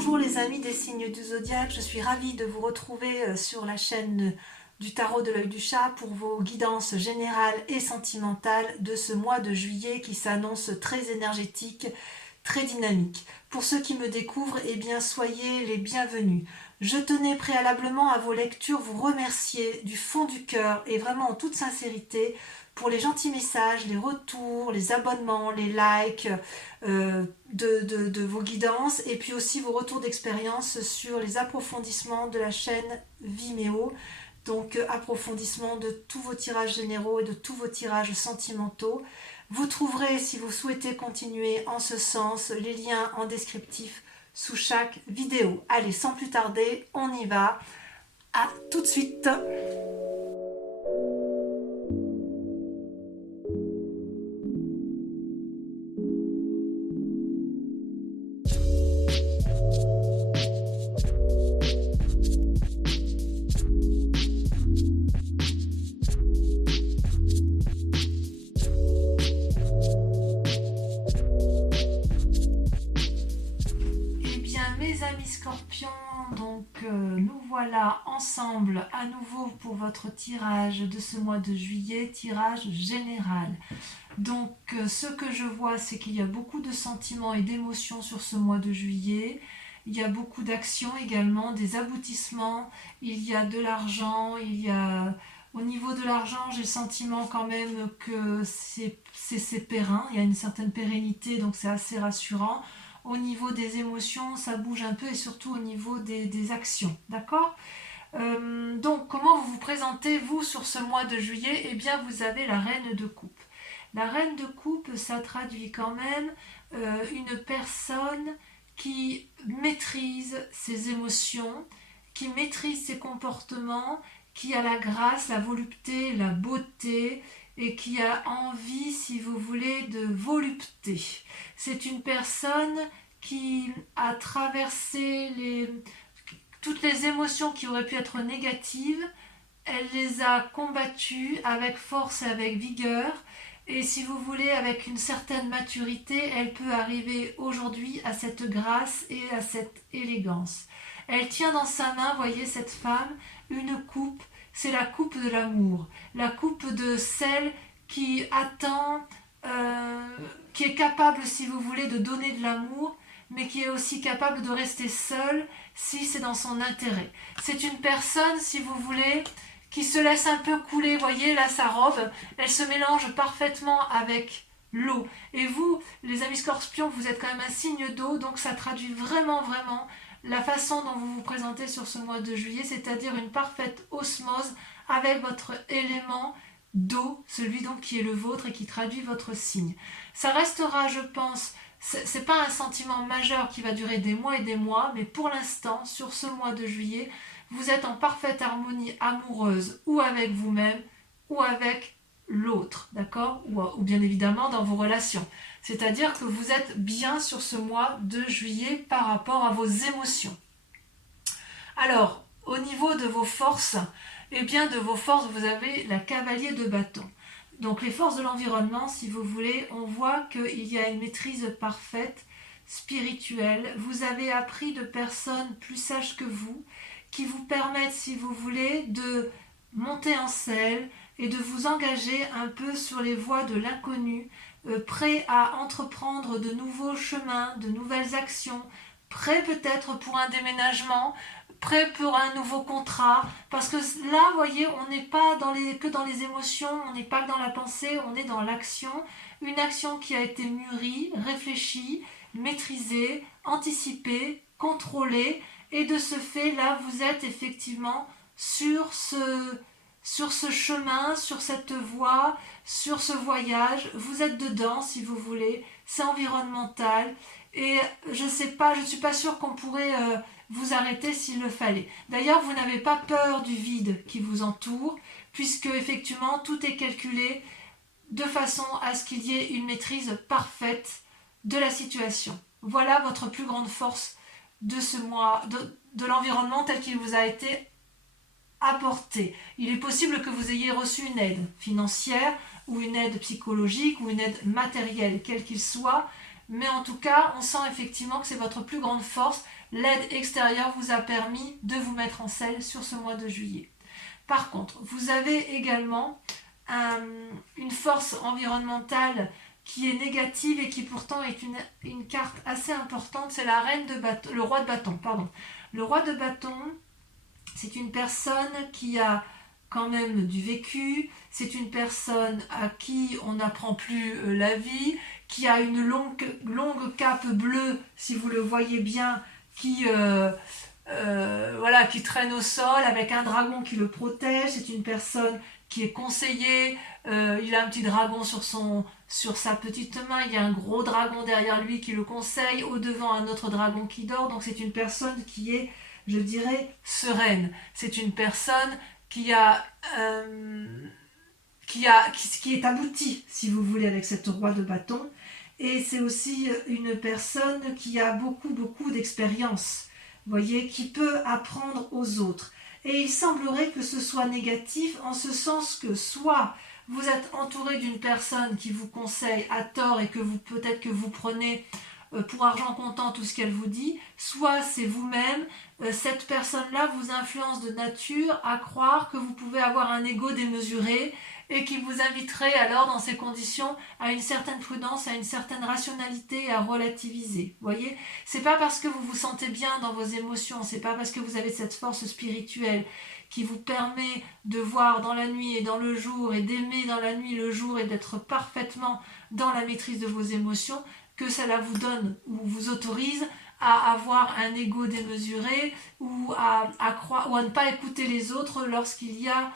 Bonjour les amis des signes du zodiaque, je suis ravie de vous retrouver sur la chaîne du tarot de l'œil du chat pour vos guidances générales et sentimentales de ce mois de juillet qui s'annonce très énergétique, très dynamique. Pour ceux qui me découvrent, eh bien soyez les bienvenus. Je tenais préalablement à vos lectures vous remercier du fond du cœur et vraiment en toute sincérité pour les gentils messages, les retours, les abonnements, les likes de vos guidances et puis aussi vos retours d'expérience sur les approfondissements de la chaîne Vimeo. Donc approfondissement de tous vos tirages généraux et de tous vos tirages sentimentaux. Vous trouverez, si vous souhaitez continuer en ce sens, les liens en descriptif sous chaque vidéo. Allez, sans plus tarder, on y va. À tout de suite. Mes amis scorpions, donc nous voilà ensemble à nouveau pour votre tirage de ce mois de juillet, tirage général. Donc ce que je vois, c'est qu'il y a beaucoup de sentiments et d'émotions sur ce mois de juillet. Il y a beaucoup d'actions également, des aboutissements, il y a de l'argent, il y a... Au niveau de l'argent, j'ai le sentiment quand même que c'est périn, il y a une certaine pérennité, donc c'est assez rassurant. Au niveau des émotions, ça bouge un peu et surtout au niveau des actions, d'accord ? Donc, comment vous vous présentez, vous, sur ce mois de juillet ? Eh bien, vous avez la reine de coupe. La reine de coupe, ça traduit quand même une personne qui maîtrise ses émotions, qui maîtrise ses comportements, qui a la grâce, la volupté, la beauté et qui a envie, si vous voulez, de volupté. C'est une personne qui a traversé toutes les émotions qui auraient pu être négatives, elle les a combattues avec force et avec vigueur, et si vous voulez, avec une certaine maturité, elle peut arriver aujourd'hui à cette grâce et à cette élégance. Elle tient dans sa main, voyez cette femme, une coupe, c'est la coupe de l'amour, la coupe de celle qui attend, qui est capable, si vous voulez, de donner de l'amour, mais qui est aussi capable de rester seule si c'est dans son intérêt. C'est une personne, si vous voulez, qui se laisse un peu couler, voyez là sa robe, elle se mélange parfaitement avec l'eau. Et vous, les amis scorpions, vous êtes quand même un signe d'eau, donc ça traduit vraiment la façon dont vous vous présentez sur ce mois de juillet, c'est-à-dire une parfaite osmose avec votre élément d'eau, celui donc qui est le vôtre et qui traduit votre signe. Ça restera, je pense, c'est pas un sentiment majeur qui va durer des mois et des mois, mais pour l'instant, sur ce mois de juillet, vous êtes en parfaite harmonie amoureuse ou avec vous-même ou avec l'autre, d'accord, ou bien évidemment dans vos relations. C'est-à-dire que vous êtes bien sur ce mois de juillet par rapport à vos émotions. Alors, au niveau de vos forces, eh bien de vos forces, vous avez la cavalier de bâton. Donc les forces de l'environnement, si vous voulez, on voit qu'il y a une maîtrise parfaite, spirituelle. Vous avez appris de personnes plus sages que vous, qui vous permettent, si vous voulez, de monter en selle et de vous engager un peu sur les voies de l'inconnu, prêt à entreprendre de nouveaux chemins, de nouvelles actions, prêt peut-être pour un déménagement, prêt pour un nouveau contrat, parce que là, vous voyez, on n'est pas que dans les émotions, on n'est pas que dans la pensée, on est dans l'action, une action qui a été mûrie, réfléchie, maîtrisée, anticipée, contrôlée, et de ce fait, là, vous êtes effectivement sur ce chemin, sur cette voie, sur ce voyage, vous êtes dedans si vous voulez, c'est environnemental, et je ne suis pas sûre qu'on pourrait vous arrêter s'il le fallait. D'ailleurs, vous n'avez pas peur du vide qui vous entoure, puisque effectivement tout est calculé de façon à ce qu'il y ait une maîtrise parfaite de la situation. Voilà votre plus grande force de ce mois, de l'environnement tel qu'il vous a été apporté. Il est possible que vous ayez reçu une aide financière ou une aide psychologique ou une aide matérielle, quelle qu'il soit, mais en tout cas, on sent effectivement que c'est votre plus grande force l'aide extérieure vous a permis de vous mettre en selle sur ce mois de juillet. Par contre, vous avez également une force environnementale qui est négative et qui pourtant est une carte assez importante, c'est la reine de bâton, le roi de bâton, pardon. Le roi de bâton, c'est une personne qui a quand même du vécu, c'est une personne à qui on n'apprend plus la vie, qui a une longue cape bleue, si vous le voyez bien, qui traîne au sol avec un dragon qui le protège. C'est une personne qui est conseillée, il a un petit dragon sur sa petite main, il y a un gros dragon derrière lui qui le conseille, au devant un autre dragon qui dort, donc c'est une personne qui est, je dirais, sereine. C'est une personne qui est aboutie, si vous voulez, avec cette roi de bâton. Et c'est aussi une personne qui a beaucoup d'expérience, vous voyez, qui peut apprendre aux autres. Et il semblerait que ce soit négatif en ce sens que soit vous êtes entouré d'une personne qui vous conseille à tort et que peut-être que vous prenez pour argent comptant tout ce qu'elle vous dit, soit c'est vous-même, cette personne-là vous influence de nature à croire que vous pouvez avoir un ego démesuré et qui vous inviterait alors dans ces conditions à une certaine prudence, à une certaine rationalité et à relativiser. Vous voyez, c'est pas parce que vous vous sentez bien dans vos émotions, c'est pas parce que vous avez cette force spirituelle qui vous permet de voir dans la nuit et dans le jour et d'aimer dans la nuit et le jour et d'être parfaitement dans la maîtrise de vos émotions que cela vous donne ou vous autorise à avoir un ego démesuré ou à ne pas écouter les autres lorsqu'il y a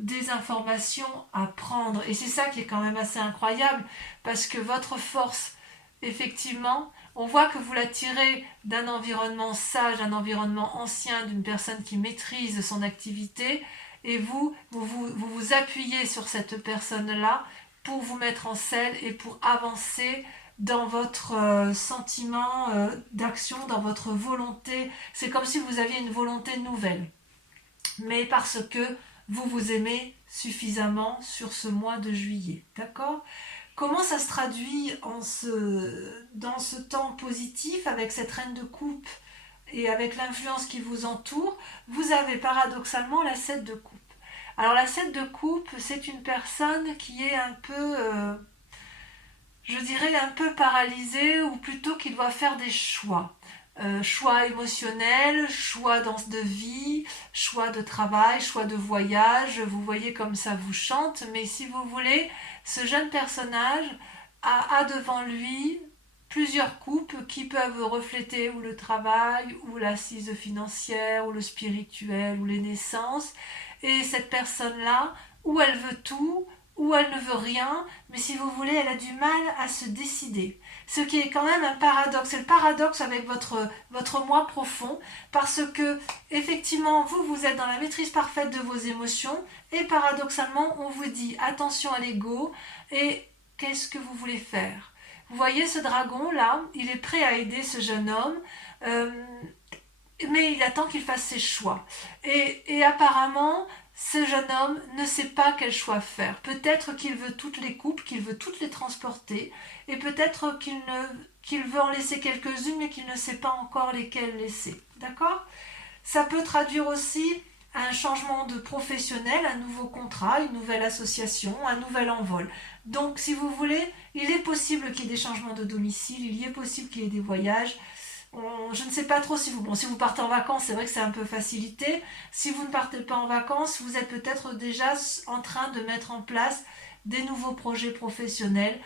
des informations à prendre. Et c'est ça qui est quand même assez incroyable, parce que votre force, effectivement, on voit que vous la tirez d'un environnement sage, d'un environnement ancien, d'une personne qui maîtrise son activité, et vous appuyez sur cette personne-là pour vous mettre en selle et pour avancer dans votre sentiment d'action, dans votre volonté. C'est comme si vous aviez une volonté nouvelle, mais parce que vous aimez suffisamment sur ce mois de juillet, d'accord ? Comment ça se traduit dans ce temps positif avec cette reine de coupe et avec l'influence qui vous entoure? Vous avez paradoxalement la 7 de coupe. Alors la 7 de coupe, c'est une personne qui est un peu, je dirais un peu paralysée, ou plutôt qui doit faire des choix. Choix émotionnels, choix de vie, choix de travail, choix de voyage, vous voyez comme ça vous chante, mais si vous voulez, ce jeune personnage a devant lui plusieurs coupes qui peuvent refléter ou le travail, ou l'assise financière, ou le spirituel, ou les naissances, et cette personne-là, ou elle veut tout, ou elle ne veut rien, mais si vous voulez, elle a du mal à se décider. Ce qui est quand même un paradoxe. C'est le paradoxe avec votre moi profond, parce que, effectivement, vous êtes dans la maîtrise parfaite de vos émotions, et paradoxalement, on vous dit attention à l'ego, et qu'est-ce que vous voulez faire? Vous voyez ce dragon-là, il est prêt à aider ce jeune homme, mais il attend qu'il fasse ses choix. Et apparemment, ce jeune homme ne sait pas quel choix faire. Peut-être qu'il veut toutes les coupes, qu'il veut toutes les transporter, et peut-être qu'il veut en laisser quelques-unes, mais qu'il ne sait pas encore lesquelles laisser. D'accord ? Ça peut traduire aussi un changement de professionnel, un nouveau contrat, une nouvelle association, un nouvel envol. Donc, si vous voulez, il est possible qu'il y ait des changements de domicile, il est possible qu'il y ait des voyages. Je ne sais pas trop si vous partez en vacances, c'est vrai que c'est un peu facilité. Si vous ne partez pas en vacances, vous êtes peut-être déjà en train de mettre en place des nouveaux projets professionnels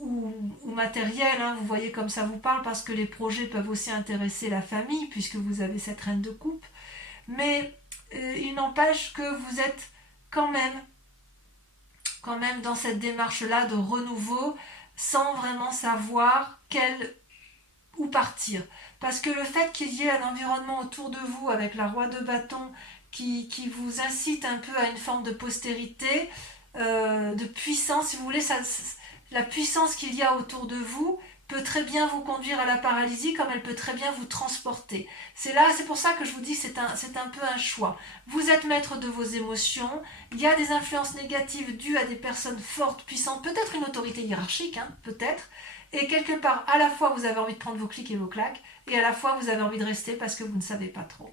ou matériels, hein. Vous voyez comme ça vous parle, parce que les projets peuvent aussi intéresser la famille, puisque vous avez cette reine de coupe. Mais il n'empêche que vous êtes quand même dans cette démarche-là de renouveau, sans vraiment savoir où partir. Parce que le fait qu'il y ait un environnement autour de vous avec la roi de bâton qui vous incite un peu à une forme de postérité, de puissance, si vous voulez, la puissance qu'il y a autour de vous peut très bien vous conduire à la paralysie, comme elle peut très bien vous transporter. C'est pour ça que je vous dis que c'est un peu un choix. Vous êtes maître de vos émotions, il y a des influences négatives dues à des personnes fortes, puissantes, peut-être une autorité hiérarchique, hein, peut-être, et quelque part, à la fois, vous avez envie de prendre vos clics et vos claques, et à la fois vous avez envie de rester parce que vous ne savez pas trop.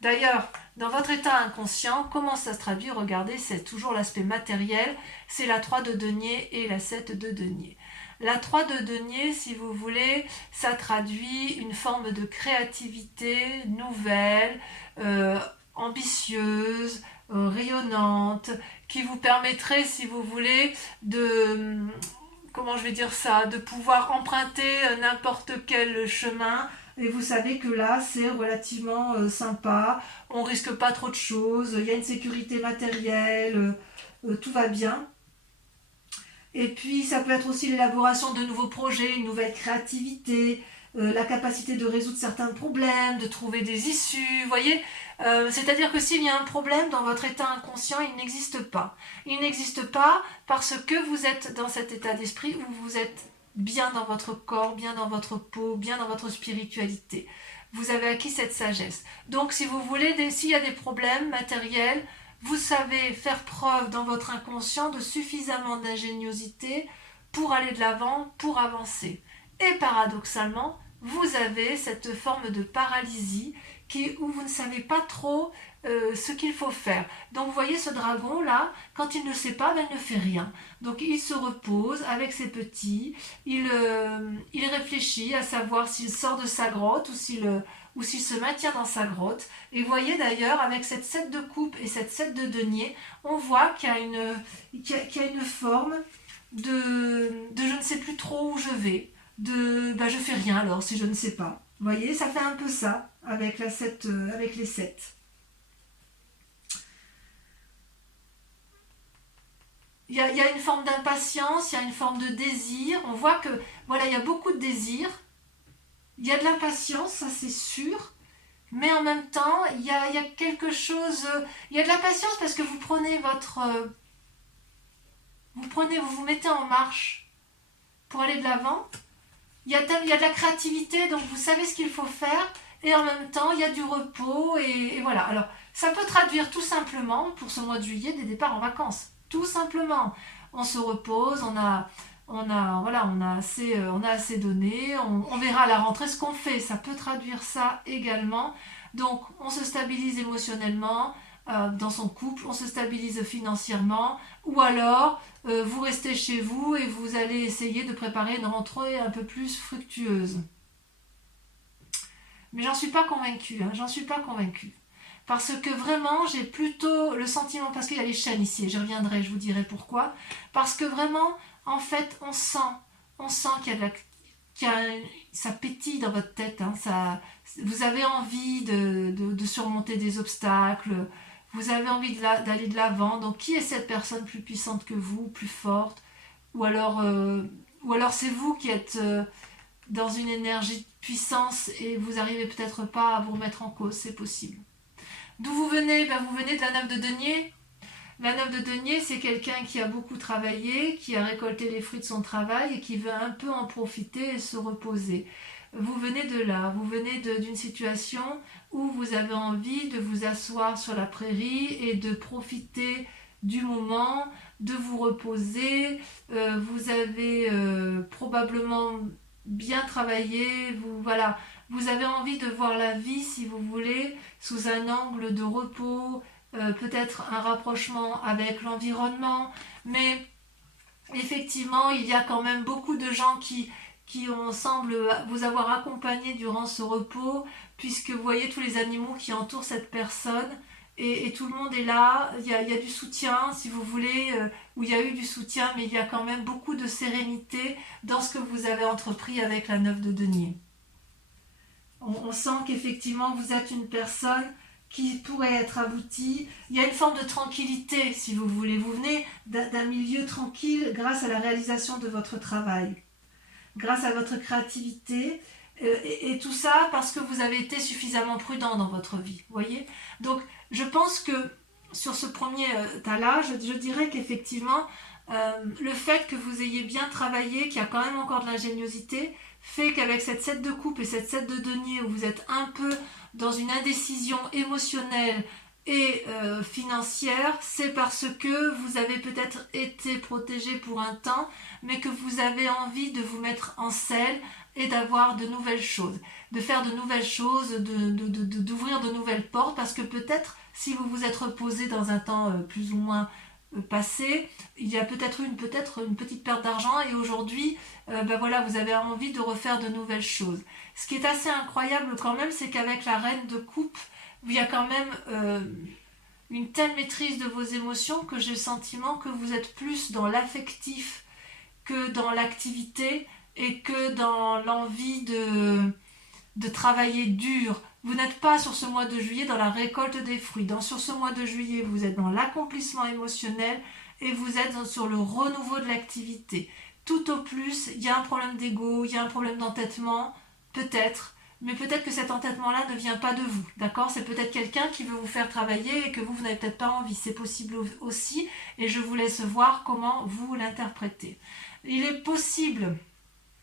D'ailleurs, dans votre état inconscient, comment ça se traduit? Regardez, c'est toujours l'aspect matériel, c'est la 3 de denier et la 7 de denier. La 3 de denier, si vous voulez, ça traduit une forme de créativité nouvelle, ambitieuse, rayonnante, qui vous permettrait, si vous voulez, de, comment je vais dire ça, de pouvoir emprunter n'importe quel chemin. Et vous savez que là, c'est relativement sympa, on risque pas trop de choses, il y a une sécurité matérielle, tout va bien. Et puis, ça peut être aussi l'élaboration de nouveaux projets, une nouvelle créativité, la capacité de résoudre certains problèmes, de trouver des issues, vous voyez. C'est-à-dire que s'il y a un problème dans votre état inconscient, il n'existe pas. Il n'existe pas parce que vous êtes dans cet état d'esprit où vous êtes bien dans votre corps, bien dans votre peau, bien dans votre spiritualité. Vous avez acquis cette sagesse. Donc, si vous voulez, s'il y a des problèmes matériels, vous savez faire preuve dans votre inconscient de suffisamment d'ingéniosité pour aller de l'avant, pour avancer. Et paradoxalement, vous avez cette forme de paralysie où vous ne savez pas trop ce qu'il faut faire. Donc vous voyez ce dragon là, quand il ne sait pas, ben, il ne fait rien. Donc il se repose avec ses petits, il réfléchit à savoir s'il sort de sa grotte ou s'il se maintient dans sa grotte. Et vous voyez d'ailleurs, avec cette 7 de coupe et cette 7 de denier, on voit qu'il y a une forme de je ne sais plus trop où je vais, de je fais rien alors si je ne sais pas. Vous voyez, ça fait un peu ça avec avec les 7. Il y a une forme d'impatience, il y a une forme de désir. On voit que voilà, il y a beaucoup de désir. Il y a de l'impatience, ça c'est sûr. Mais en même temps, il y a quelque chose. Il y a de la patience parce que vous prenez vous vous mettez en marche pour aller de l'avant. Il y a de la créativité, donc vous savez ce qu'il faut faire. Et en même temps, il y a du repos. Et voilà. Alors, ça peut traduire tout simplement, pour ce mois de juillet, des départs en vacances. Tout simplement. On se repose, on a assez donné, on verra à la rentrée ce qu'on fait. Ça peut traduire ça également. Donc, on se stabilise émotionnellement dans son couple, on se stabilise financièrement, ou alors vous restez chez vous et vous allez essayer de préparer une rentrée un peu plus fructueuse. Mais j'en suis pas convaincue, j'en suis pas convaincue. Parce que vraiment, j'ai plutôt le sentiment, parce qu'il y a les chaînes ici, et je reviendrai, je vous dirai pourquoi. Parce que vraiment, en fait, on sent ça pétille dans votre tête. Vous avez envie de surmonter des obstacles, vous avez envie d'aller de l'avant. Donc, qui est cette personne plus puissante que vous, plus forte? Ou alors c'est vous qui êtes dans une énergie de puissance et vous n'arrivez peut-être pas à vous remettre en cause, c'est possible. D'où vous venez? Vous venez de la 9 de denier. La 9 de denier, c'est quelqu'un qui a beaucoup travaillé, qui a récolté les fruits de son travail et qui veut un peu en profiter et se reposer. Vous venez de là, vous venez d'une situation où vous avez envie de vous asseoir sur la prairie et de profiter du moment, de vous reposer. Vous avez probablement bien travaillé, vous avez envie de voir la vie, si vous voulez, sous un angle de repos, peut-être un rapprochement avec l'environnement, mais effectivement, il y a quand même beaucoup de gens qui semblent vous avoir accompagné durant ce repos, puisque vous voyez tous les animaux qui entourent cette personne, et tout le monde est là, il y a du soutien, si vous voulez, où il y a eu du soutien, mais il y a quand même beaucoup de sérénité dans ce que vous avez entrepris avec la 9 de denier. On sent qu'effectivement, vous êtes une personne qui pourrait être aboutie. Il y a une forme de tranquillité, si vous voulez. Vous venez d'un milieu tranquille grâce à la réalisation de votre travail, grâce à votre créativité, et tout ça parce que vous avez été suffisamment prudent dans votre vie, voyez. Donc, je pense que sur ce premier tas-là, je dirais qu'effectivement, le fait que vous ayez bien travaillé, qu'il y a quand même encore de l'ingéniosité, fait qu'avec cette 7 de coupe et cette 7 de denier, où vous êtes un peu dans une indécision émotionnelle et financière, c'est parce que vous avez peut-être été protégé pour un temps, mais que vous avez envie de vous mettre en selle et d'avoir de nouvelles choses, de faire de nouvelles choses, d'ouvrir de nouvelles portes, parce que peut-être si vous vous êtes reposé dans un temps plus ou moins passé, il y a peut-être eu une petite perte d'argent et aujourd'hui, ben voilà, vous avez envie de refaire de nouvelles choses. Ce qui est assez incroyable quand même, c'est qu'avec la reine de coupe, il y a quand même une telle maîtrise de vos émotions que j'ai le sentiment que vous êtes plus dans l'affectif que dans l'activité et que dans l'envie de travailler dur. Vous n'êtes pas sur ce mois de juillet dans la récolte des fruits. Sur ce mois de juillet, vous êtes dans l'accomplissement émotionnel et vous êtes sur le renouveau de l'activité. Tout au plus, il y a un problème d'ego, il y a un problème d'entêtement, peut-être. Mais peut-être que cet entêtement-là ne vient pas de vous, d'accord? C'est peut-être quelqu'un qui veut vous faire travailler et que vous n'avez peut-être pas envie. C'est possible aussi et je vous laisse voir comment vous l'interprétez. Il est possible,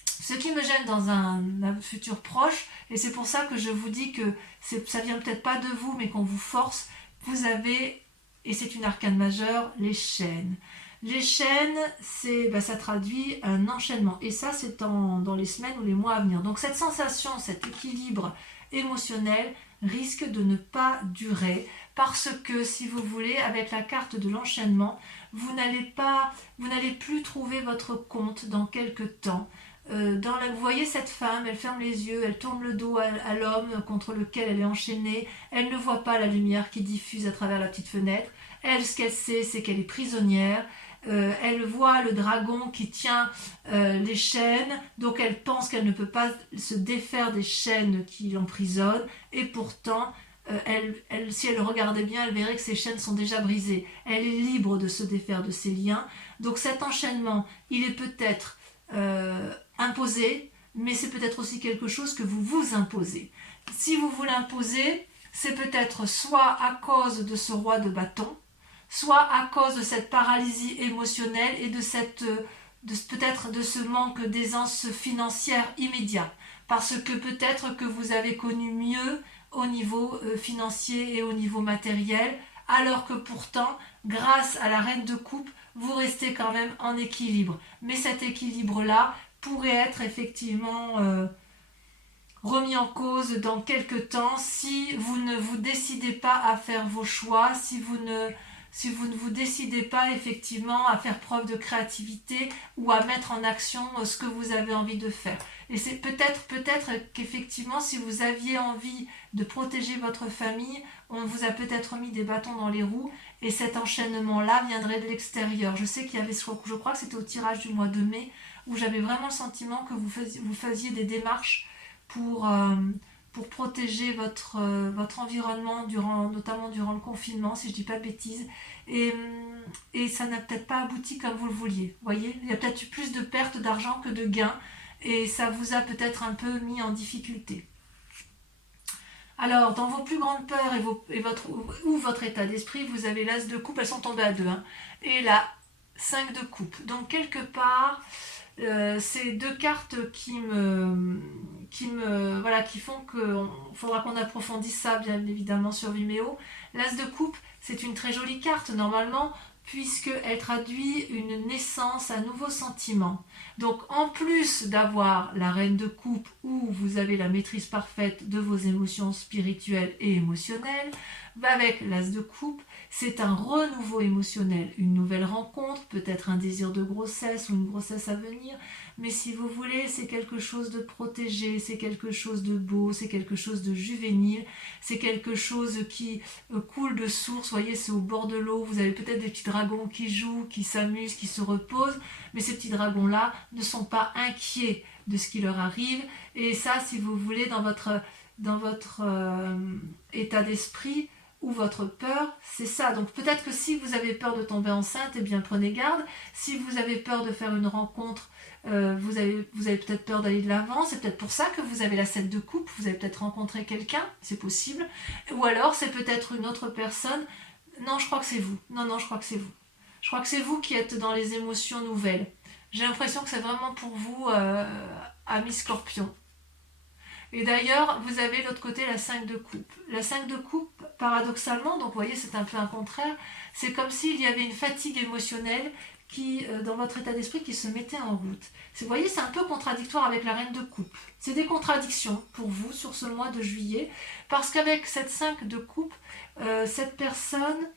ce qui me gêne dans un futur proche, et c'est pour ça que je vous dis que ça vient peut-être pas de vous, mais qu'on vous force, vous avez, et c'est une arcane majeure, les chaînes. Les chaînes, ça traduit un enchaînement. Et ça, c'est dans les semaines ou les mois à venir. Donc cette sensation, cet équilibre émotionnel risque de ne pas durer. Parce que, si vous voulez, avec la carte de l'enchaînement, vous n'allez plus trouver votre compte dans quelques temps. Vous voyez cette femme, elle ferme les yeux, elle tourne le dos à l'homme contre lequel elle est enchaînée. Elle ne voit pas la lumière qui diffuse à travers la petite fenêtre. Elle, ce qu'elle sait, c'est qu'elle est prisonnière. Elle voit le dragon qui tient les chaînes, donc elle pense qu'elle ne peut pas se défaire des chaînes qui l'emprisonnent, et pourtant, si elle regardait bien, elle verrait que ces chaînes sont déjà brisées. Elle est libre de se défaire de ces liens. Donc cet enchaînement, il est peut-être imposé, mais c'est peut-être aussi quelque chose que vous vous imposez. Si vous vous l'imposez, c'est peut-être soit à cause de ce roi de bâton, soit à cause de cette paralysie émotionnelle et peut-être de ce manque d'aisance financière immédiat. Parce que peut-être que vous avez connu mieux au niveau financier et au niveau matériel, alors que pourtant, grâce à la reine de coupe, vous restez quand même en équilibre. Mais cet équilibre-là pourrait être effectivement remis en cause dans quelques temps si vous ne vous décidez pas à faire vos choix, si vous ne vous décidez pas effectivement à faire preuve de créativité ou à mettre en action ce que vous avez envie de faire. Et c'est peut-être qu'effectivement, si vous aviez envie de protéger votre famille, on vous a peut-être mis des bâtons dans les roues et cet enchaînement-là viendrait de l'extérieur. Je sais qu'il y avait, je crois que c'était au tirage du mois de mai, où j'avais vraiment le sentiment que vous faisiez des démarches pour protéger votre environnement, notamment durant le confinement, si je ne dis pas de bêtises. Et ça n'a peut-être pas abouti comme vous le vouliez. Vous voyez, il y a peut-être eu plus de pertes d'argent que de gains. Et ça vous a peut-être un peu mis en difficulté. Alors, dans vos plus grandes peurs ou votre état d'esprit, vous avez l'as de coupe, elles sont tombées à 2, hein, et la 5 de coupe. Donc, quelque part, c'est deux cartes qui font que faudra qu'on approfondisse ça, bien évidemment, sur Vimeo. L'as de coupe, c'est une très jolie carte, normalement, puisqu'elle traduit une naissance, un nouveau sentiment. Donc en plus d'avoir la reine de coupe où vous avez la maîtrise parfaite de vos émotions spirituelles et émotionnelles, avec l'as de coupe, c'est un renouveau émotionnel, une nouvelle rencontre, peut-être un désir de grossesse ou une grossesse à venir, mais si vous voulez, c'est quelque chose de protégé, c'est quelque chose de beau, c'est quelque chose de juvénile, c'est quelque chose qui coule de source, vous voyez, c'est au bord de l'eau, vous avez peut-être des petits dragons qui jouent, qui s'amusent, qui se reposent, mais ces petits dragons-là ne sont pas inquiets de ce qui leur arrive, et ça, si vous voulez, dans votre état d'esprit, ou votre peur, c'est ça. Donc peut-être que si vous avez peur de tomber enceinte, eh bien prenez garde. Si vous avez peur de faire une rencontre, vous avez peut-être peur d'aller de l'avant, c'est peut-être pour ça que vous avez la 7 de coupe, vous avez peut-être rencontré quelqu'un, c'est possible. Ou alors c'est peut-être une autre personne. Non, je crois que c'est vous. Non, je crois que c'est vous. Je crois que c'est vous qui êtes dans les émotions nouvelles. J'ai l'impression que c'est vraiment pour vous, amis Scorpion. Et d'ailleurs, vous avez de l'autre côté la 5 de coupe. La 5 de coupe, paradoxalement, donc vous voyez, c'est un peu un contraire, c'est comme s'il y avait une fatigue émotionnelle qui, dans votre état d'esprit, qui se mettait en route. Vous voyez, c'est un peu contradictoire avec la reine de coupe. C'est des contradictions pour vous sur ce mois de juillet, parce qu'avec cette 5 de coupe, cette personne,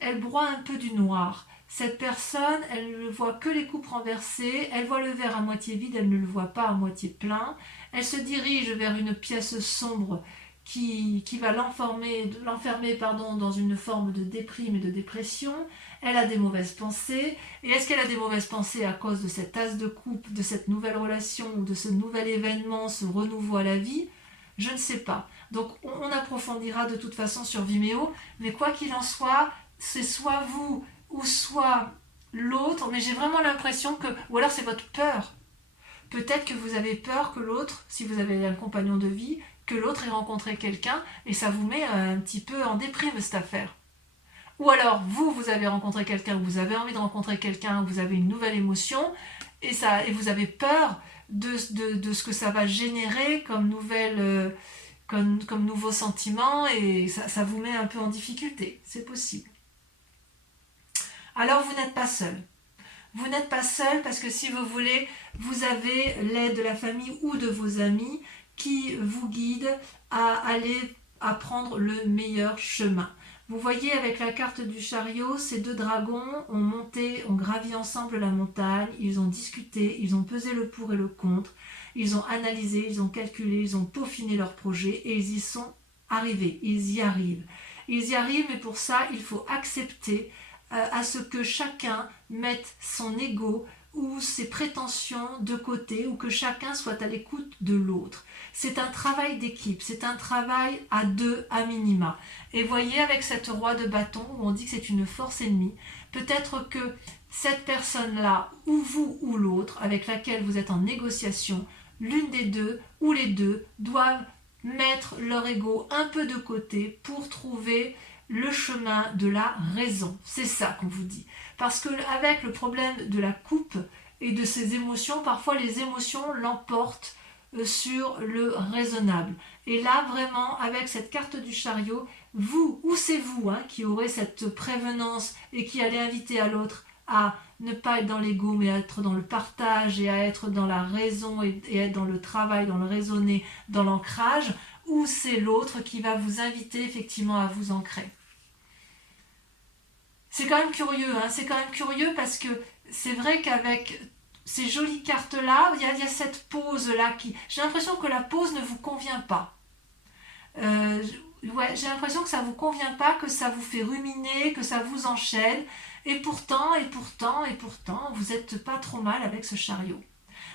elle broie un peu du noir. Cette personne, elle ne voit que les coupes renversées, elle voit le verre à moitié vide, elle ne le voit pas à moitié plein. Elle se dirige vers une pièce sombre qui va l'enfermer dans une forme de déprime et de dépression. Elle a des mauvaises pensées. Et est-ce qu'elle a des mauvaises pensées à cause de cette as de coupe, de cette nouvelle relation, ou de ce nouvel événement, ce renouveau à la vie? Je ne sais pas. Donc on approfondira de toute façon sur Vimeo. Mais quoi qu'il en soit, c'est soit vous ou soit l'autre, mais j'ai vraiment l'impression que, ou alors c'est votre peur. Peut-être que vous avez peur que l'autre, si vous avez un compagnon de vie, que l'autre ait rencontré quelqu'un et ça vous met un petit peu en déprime cette affaire. Ou alors vous avez rencontré quelqu'un, vous avez envie de rencontrer quelqu'un, vous avez une nouvelle émotion et vous avez peur de ce que ça va générer comme comme nouveau sentiment et ça vous met un peu en difficulté. C'est possible. Alors vous n'êtes pas seul. Vous n'êtes pas seul parce que si vous voulez, vous avez l'aide de la famille ou de vos amis qui vous guident à prendre le meilleur chemin. Vous voyez avec la carte du chariot, ces deux dragons ont gravi ensemble la montagne, ils ont discuté, ils ont pesé le pour et le contre, ils ont analysé, ils ont calculé, ils ont peaufiné leur projet et ils y sont arrivés, ils y arrivent. Ils y arrivent, mais pour ça, il faut accepter à ce que chacun mette son ego ou ses prétentions de côté ou que chacun soit à l'écoute de l'autre. C'est un travail d'équipe, c'est un travail à deux à minima. Et voyez avec cette roi de bâton où on dit que c'est une force ennemie, peut-être que cette personne-là, ou vous ou l'autre, avec laquelle vous êtes en négociation, l'une des deux ou les deux doivent mettre leur ego un peu de côté pour trouver le chemin de la raison. C'est ça qu'on vous dit. Parce qu'avec le problème de la coupe et de ses émotions, parfois les émotions l'emportent sur le raisonnable. Et là, vraiment, avec cette carte du chariot, vous, ou c'est vous qui aurez cette prévenance et qui allez inviter à l'autre à ne pas être dans l'ego, mais à être dans le partage et à être dans la raison et être dans le travail, dans le raisonner, dans l'ancrage, ou c'est l'autre qui va vous inviter effectivement à vous ancrer. C'est quand même curieux, c'est quand même curieux parce que c'est vrai qu'avec ces jolies cartes-là, il y a cette pause-là qui... J'ai l'impression que la pause ne vous convient pas. J'ai l'impression que ça ne vous convient pas, que ça vous fait ruminer, que ça vous enchaîne. Et pourtant, vous n'êtes pas trop mal avec ce chariot.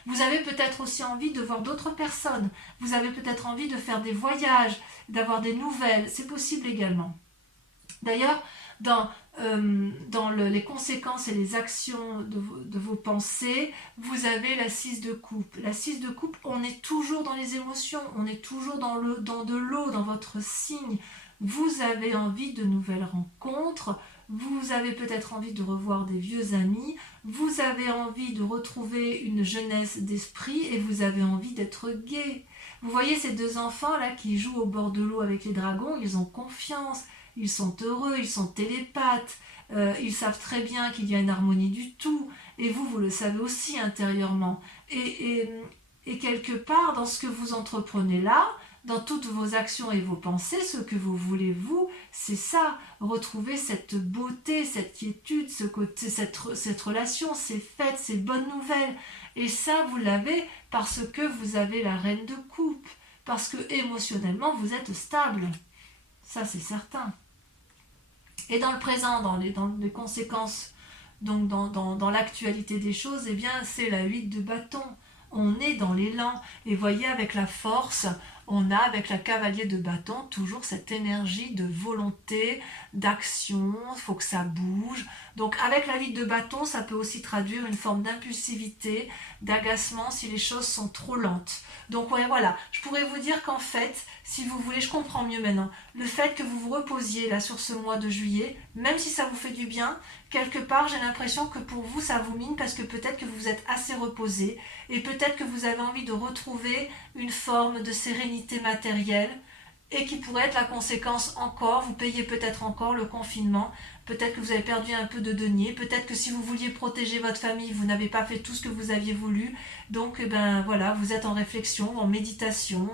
Vous avez peut-être aussi envie de voir d'autres personnes. Vous avez peut-être envie de faire des voyages, d'avoir des nouvelles. C'est possible également. D'ailleurs, dans les conséquences et les actions de vos pensées, vous avez la 6 de coupe. La 6 de coupe, on est toujours dans les émotions, on est toujours dans de l'eau, dans votre signe. Vous avez envie de nouvelles rencontres, vous avez peut-être envie de revoir des vieux amis, vous avez envie de retrouver une jeunesse d'esprit et vous avez envie d'être gai. Vous voyez ces deux enfants là qui jouent au bord de l'eau avec les dragons, ils ont confiance. Ils sont heureux, ils sont télépathes, ils savent très bien qu'il y a une harmonie du tout, et vous le savez aussi intérieurement. Et quelque part, dans ce que vous entreprenez là, dans toutes vos actions et vos pensées, ce que vous voulez, vous, c'est ça, retrouver cette beauté, cette quiétude, cette relation, ces fêtes, ces bonnes nouvelles. Et ça, vous l'avez parce que vous avez la reine de coupe, parce que émotionnellement, vous êtes stable. Ça, c'est certain. Et dans le présent, dans les conséquences, donc dans l'actualité des choses, eh bien, c'est la 8 de bâton. On est dans l'élan. Et voyez, avec la force, on a, avec la cavalier de bâton, toujours cette énergie de volonté, d'action, il faut que ça bouge. Donc, avec la 8 de bâton, ça peut aussi traduire une forme d'impulsivité, d'agacement si les choses sont trop lentes. Donc, ouais, voilà, je pourrais vous dire qu'en fait, si vous voulez, je comprends mieux maintenant, le fait que vous vous reposiez là sur ce mois de juillet, même si ça vous fait du bien, quelque part, j'ai l'impression que pour vous, ça vous mine parce que peut-être que vous êtes assez reposé et peut-être que vous avez envie de retrouver une forme de sérénité matérielle et qui pourrait être la conséquence encore, vous payez peut-être encore le confinement, peut-être que vous avez perdu un peu de deniers, peut-être que si vous vouliez protéger votre famille, vous n'avez pas fait tout ce que vous aviez voulu, donc ben voilà, vous êtes en réflexion, en méditation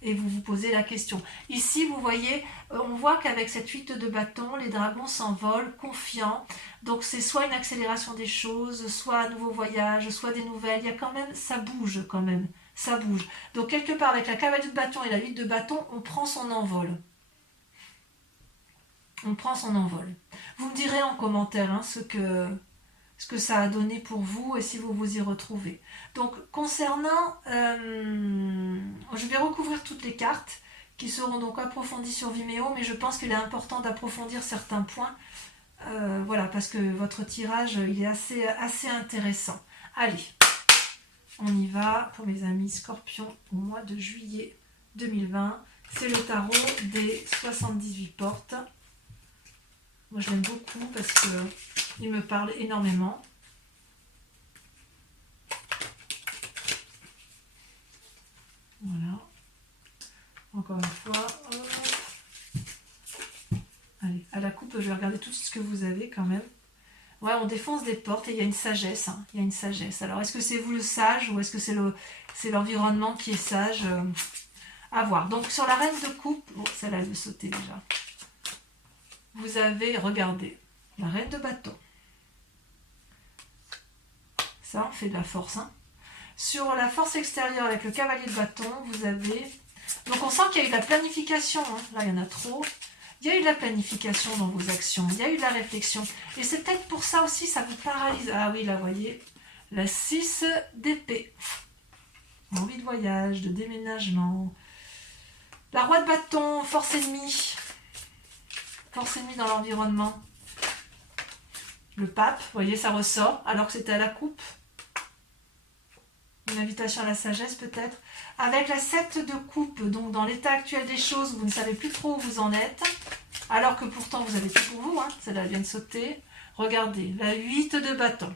et vous vous posez la question. Ici, vous voyez, on voit qu'avec cette 8 de bâton, les dragons s'envolent, confiants, donc c'est soit une accélération des choses, soit un nouveau voyage, soit des nouvelles, il y a quand même, ça bouge quand même. Ça bouge. Donc quelque part avec la cavalier de bâton et la 8 de bâton, on prend son envol. On prend son envol. Vous me direz en commentaire hein, ce que ça a donné pour vous et si vous vous y retrouvez. Donc concernant, je vais recouvrir toutes les cartes qui seront donc approfondies sur Vimeo, mais je pense qu'il est important d'approfondir certains points. Voilà, parce que votre tirage il est assez intéressant. Allez. On y va pour mes amis scorpions au mois de juillet 2020. C'est le tarot des 78 portes. Moi je l'aime beaucoup parce qu'il me parle énormément. Voilà. Encore une fois. Allez, à la coupe, je vais regarder tout ce que vous avez quand même. Ouais, on défonce des portes et il y a une sagesse. Hein. Il y a une sagesse. Alors, est-ce que c'est vous le sage ou est-ce que c'est l'environnement qui est sage à voir. Donc, sur la reine de coupe, oh, celle-là, elle veut sauter déjà. Vous avez, regardez, la reine de bâton. Ça, on fait de la force. Hein. Sur la force extérieure avec le cavalier de bâton, vous avez... Donc, on sent qu'il y a eu de la planification. Hein. Là, il y en a trop. Il y a eu de la planification dans vos actions, il y a eu de la réflexion. Et c'est peut-être pour ça aussi, ça vous paralyse. Ah oui, là, vous voyez, la 6 d'épée. Envie de voyage, de déménagement. La roi de bâton, force ennemie. Force ennemie dans l'environnement. Le pape, vous voyez, ça ressort, alors que c'était à la coupe. Une invitation à la sagesse peut-être. Avec la 7 de coupe, donc dans l'état actuel des choses, vous ne savez plus trop où vous en êtes. Alors que pourtant vous avez tout pour vous, hein. Celle-là vient de sauter. Regardez, la 8 de bâton.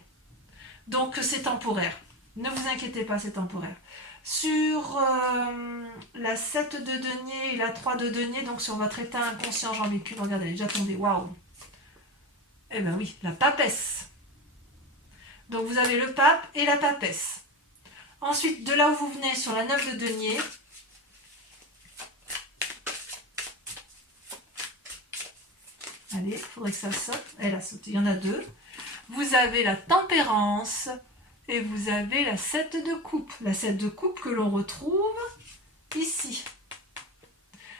Donc c'est temporaire. Ne vous inquiétez pas, c'est temporaire. Sur la 7 de denier et la 3 de denier, donc sur votre état inconscient, j'en mets qu'une, regardez, elle est déjà tombée, waouh. Eh bien oui, la papesse. Donc vous avez le pape et la papesse. Ensuite, de là où vous venez, sur la 9 de denier, allez, il faudrait que ça saute. Elle a sauté, il y en a deux. Vous avez la tempérance et vous avez la 7 de coupe. La 7 de coupe que l'on retrouve ici.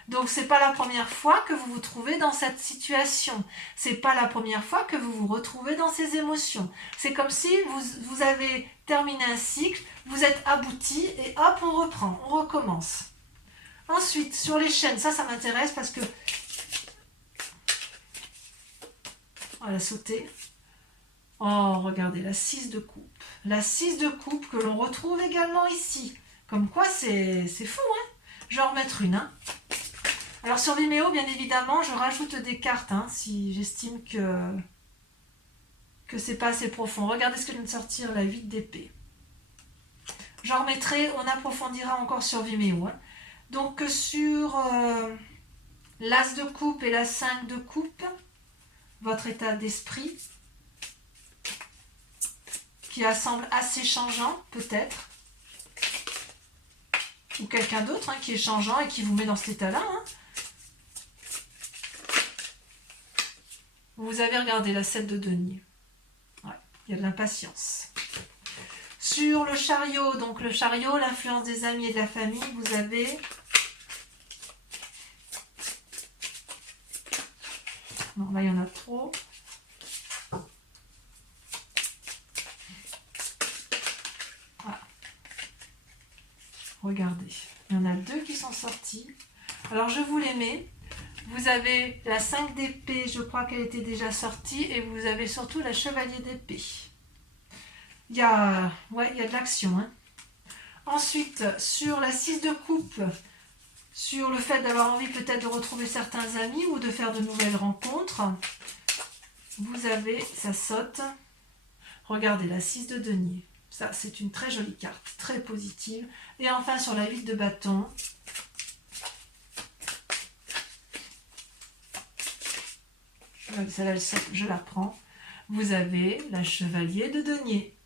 Donc, ce n'est pas la première fois que vous vous trouvez dans cette situation. Ce n'est pas la première fois que vous vous retrouvez dans ces émotions. C'est comme si vous avez terminé un cycle, vous êtes abouti et hop, on reprend, on recommence. Ensuite, sur les chaînes, ça m'intéresse parce que... On va sauter. Oh, regardez, la 6 de coupe. La 6 de coupe que l'on retrouve également ici. Comme quoi, c'est fou, hein. Je vais en remettre une, hein. Alors sur Vimeo, bien évidemment, je rajoute des cartes hein, si j'estime que c'est pas assez profond. Regardez ce que vient de sortir, la 8 d'épée. J'en remettrai, on approfondira encore sur Vimeo. Hein. Donc sur l'As de coupe et la 5 de coupe, votre état d'esprit, qui semble assez changeant, peut-être. Ou quelqu'un d'autre hein, qui est changeant et qui vous met dans cet état-là. Hein. Vous avez regardé la 7 de denier. Ouais, il y a de l'impatience. Sur le chariot, donc le chariot, l'influence des amis et de la famille, vous avez... Non, là, il y en a trop. Voilà. Regardez, il y en a deux qui sont sortis. Alors, je vous les mets. Vous avez la 5 d'épée, je crois qu'elle était déjà sortie, et vous avez surtout la chevalier d'épée. Il y a de l'action. Hein. Ensuite, sur la 6 de coupe, sur le fait d'avoir envie peut-être de retrouver certains amis ou de faire de nouvelles rencontres, vous avez, ça saute. Regardez, la 6 de denier. Ça, c'est une très jolie carte, très positive. Et enfin, sur la 8 de bâton, celle-là, je la prends. Vous avez la chevalier de denier.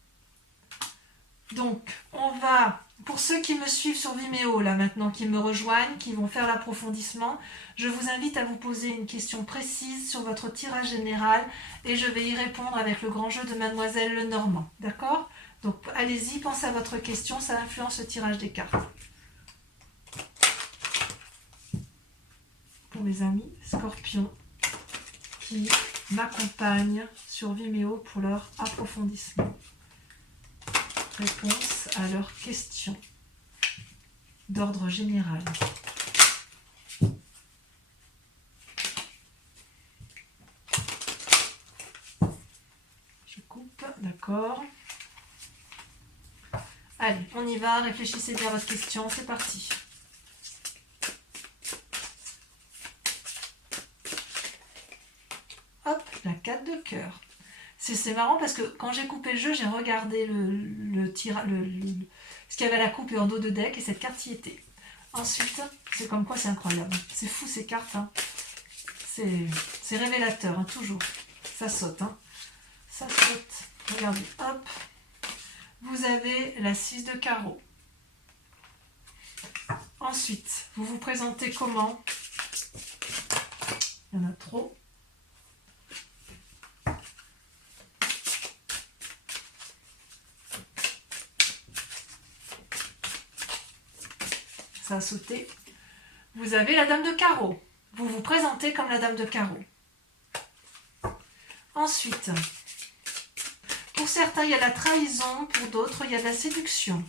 Donc, on va, pour ceux qui me suivent sur Vimeo, là maintenant, qui me rejoignent, qui vont faire l'approfondissement, je vous invite à vous poser une question précise sur votre tirage général et je vais y répondre avec le grand jeu de Mademoiselle Lenormand. D'accord? Donc, allez-y, pensez à votre question, ça influence le tirage des cartes. Pour mes amis Scorpions qui m'accompagnent sur Vimeo pour leur approfondissement. Réponse à leurs questions d'ordre général. Je coupe, d'accord. Allez, on y va, réfléchissez bien à votre question, c'est parti. Hop, la 4 de cœur. C'est marrant parce que quand j'ai coupé le jeu, j'ai regardé ce qu'il y avait à la coupe et en dos de deck et cette carte y était. Ensuite, c'est comme quoi c'est incroyable. C'est fou ces cartes. Hein. C'est révélateur, hein, toujours. Ça saute. Hein. Ça saute. Regardez, hop. Vous avez la 6 de carreau. Ensuite, vous vous présentez comment? Il y en a trop. Ça a sauté. Vous avez la dame de carreau. Vous vous présentez comme la dame de carreau. Ensuite, pour certains, il y a la trahison. Pour d'autres, il y a de la séduction.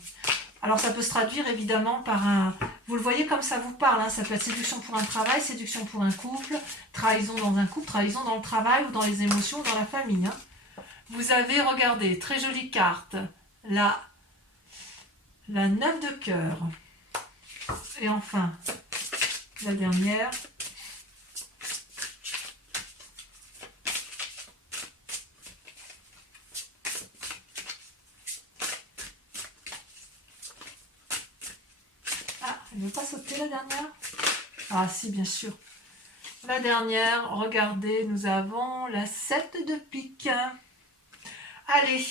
Alors, ça peut se traduire évidemment par un... Vous le voyez comme ça vous parle. Hein, ça peut être séduction pour un travail, séduction pour un couple, trahison dans un couple, trahison dans le travail ou dans les émotions, dans la famille. Hein. Vous avez, regardez, très jolie carte. La 9 de cœur. Et enfin, la dernière, ah, elle ne veut pas sauter la dernière? Ah si, bien sûr. La dernière, regardez, nous avons la 7 de pique. Allez,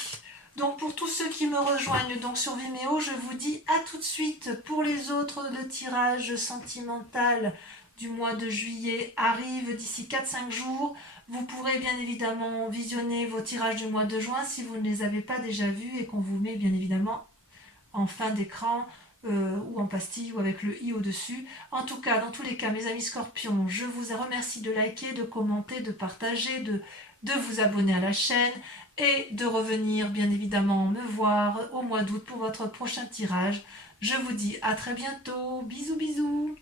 donc pour tous ceux qui me rejoignent donc sur Vimeo, je vous dis à tout de suite. Pour les autres, le tirage sentimental du mois de juillet arrive d'ici 4-5 jours. Vous pourrez bien évidemment visionner vos tirages du mois de juin si vous ne les avez pas déjà vus et qu'on vous met bien évidemment en fin d'écran ou en pastille ou avec le i au-dessus. En tout cas, dans tous les cas, mes amis Scorpions, je vous remercie de liker, de commenter, de partager, de vous abonner à la chaîne et de revenir bien évidemment me voir au mois d'août pour votre prochain tirage. Je vous dis à très bientôt. Bisous bisous.